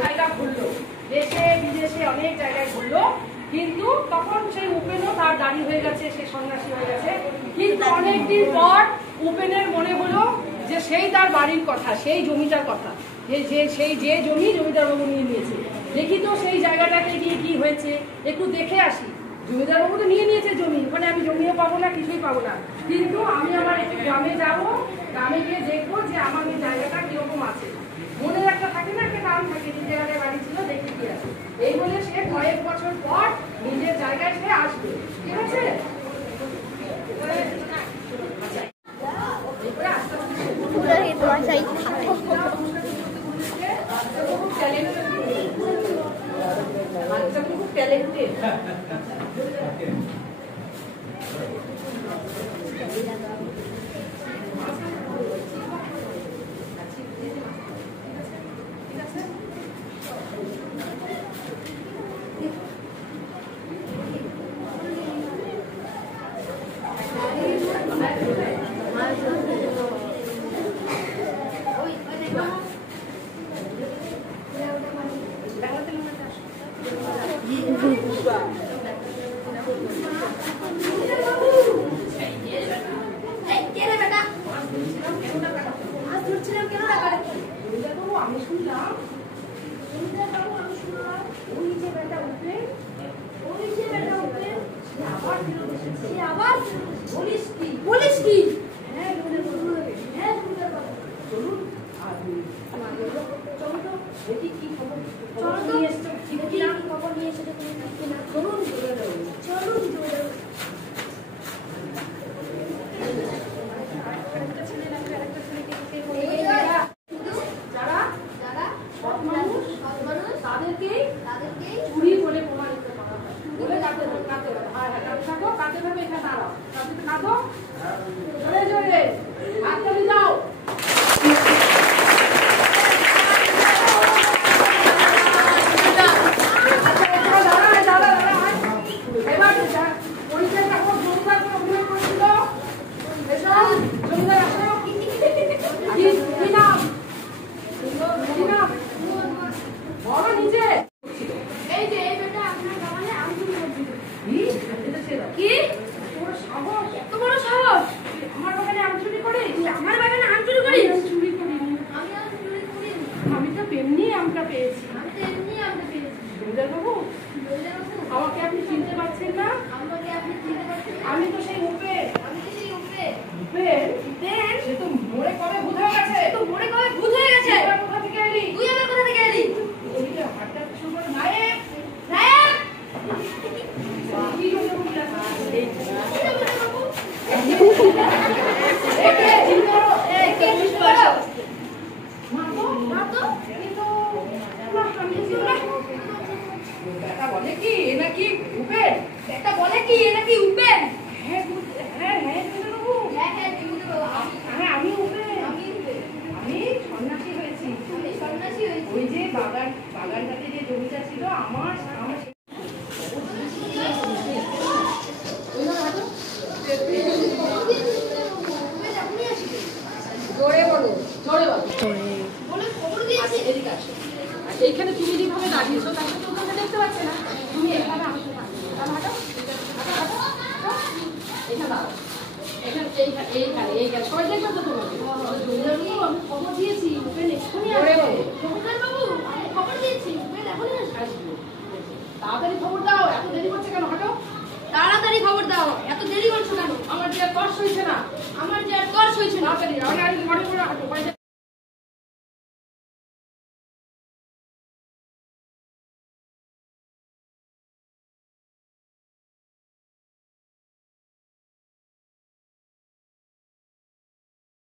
জায়গা ঘুরলো, দেশে বিদেশে অনেক জায়গায় ঘুরলো, কিন্তু তখন সেই উপেনও তার দাড়ি হয়ে গেছে, সে সন্ন্যাসী হয়ে গেছে। কিন্তু অনেকদিন পর উপেনের মনে হলো যে সেই তার বাড়ির কথা, সেই জমিটার কথা, সেই যে জমি জমিদার বাবু নিয়ে নিয়েছে, দেখি তো সেই জায়গাটাকে গিয়ে কি হয়েছে একটু দেখে আসি। জমিদার বাবু তো নিয়ে নিয়েছে জমি, ওখানে আমি জমিও পাবো না, কিছুই পাবো না, কিন্তু আমি আমার একটু গ্রামে যাবো, গ্রামে গিয়ে দেখবো যে আমার এই জায়গাটা কিরকম আছে। মনের একটা থাকে না, একটা টান থাকে, যে জায়গায় বাড়ি ছিল দেখে কি আছে। এই বলে সে কয়েক বছর পর নিজের জায়গায় সে আসবে, ঠিক আছে। খুব ট্যালেন্টেড। আমি শুনলাম ওই যে বেটা উঠবে, ওই যে বেটা উঠবে, আবার আবার বলিস কি বলিস কি? হ্যাঁ হ্যাঁ চলুন, আর চলো তো দেখি কি খবর, চলো তো কি খবর নিয়ে এসেছো তুমি, চলুন চলুন চলুন। চুরি বলে প্রমাণিত করা হয়, বলে কাঁদতে হবে, কাঁদতে হবে, হ্যাঁ হ্যাঁ কাঁদতে থাকো, কাঁদতে থাকো, এখানে দাঁড়াও, কাঁদতে কাঁদো, জোরে জোরে হাততালি দাও। এবার পরিচয় ঠাকুর জমিদার অভিনয় করেছিল, এসব জমিদার আসো, কি নাম কি নাম বলো নিজে। এই যে এই বেটা আপনার বাগানে আম চুরি করছিল। কি তোর সাহস, এত বড় সাহস আমার বাগানে আম চুরি করে? আমার বাগানে আম চুরি করিস? চুরি করিনি, আমি আম চুরি করিনি, আমি তো এমনি আমটা পেয়েছি, আমি তো এমনি আমটা পেয়েছি। জমিদার বাবু আমাকে আপনি চিনতে পারছেন না? আমাকে আপনি চিনতে পারছেন? আমি তো সেই উপেন, আমি তো সেই উপেন। উপেন উপেন সে তো মরে কবে ভূত হয়ে গেছে, তো মরে কবে ভূত হয়ে গেছে। তুই কোথা থেকে এলি? তুই আবার কোথা থেকে এলি? ওইটা হাতটা শুরু করে নায়েব নায়েব কি হলো বললা? এই বাবু একে চিন্তা করো, একে বুঝতে পারো মাতো কিন্তু না আমি কি না বেটা বলে কি এ নাকি উপেন, বেটা বলে কি এ নাকি উপেন। হ্যাঁ হ্যাঁ হ্যাঁ বাবু, হ্যাঁ হ্যাঁ বাবু, হ্যাঁ আমি উপেন, আমি সন্ন্যাসী হয়েছি, সন্ন্যাসী হয়েছি। ওই যে বাগানটাতে যে জমিটা ছিল আমার এইখানে তুমি যেভাবে দাঁড়িয়েছো তাকে তো ওখানে দেখতে পাচ্ছে না, তুমি এখানে আসতে পারো, এইখানে সবাই দেখবে তো তোমাকে। আমি খবর দিয়েছি ওপেন এক্ষুনি আসবে। আমি খবর দিয়েছি ওপেন এখনই আসবে, তাড়াতাড়ি খবর দাও, এত দেরি করছে কেন? হাঁটো তাড়াতাড়ি খবর দাও, এত দেরি করছো কেন? আমার যে আর তর্স হয়েছে না, আমার যে আর তর্স হয়েছে না, তাড়াতাড়ি আমি আর ঘরে করে হাঁটো।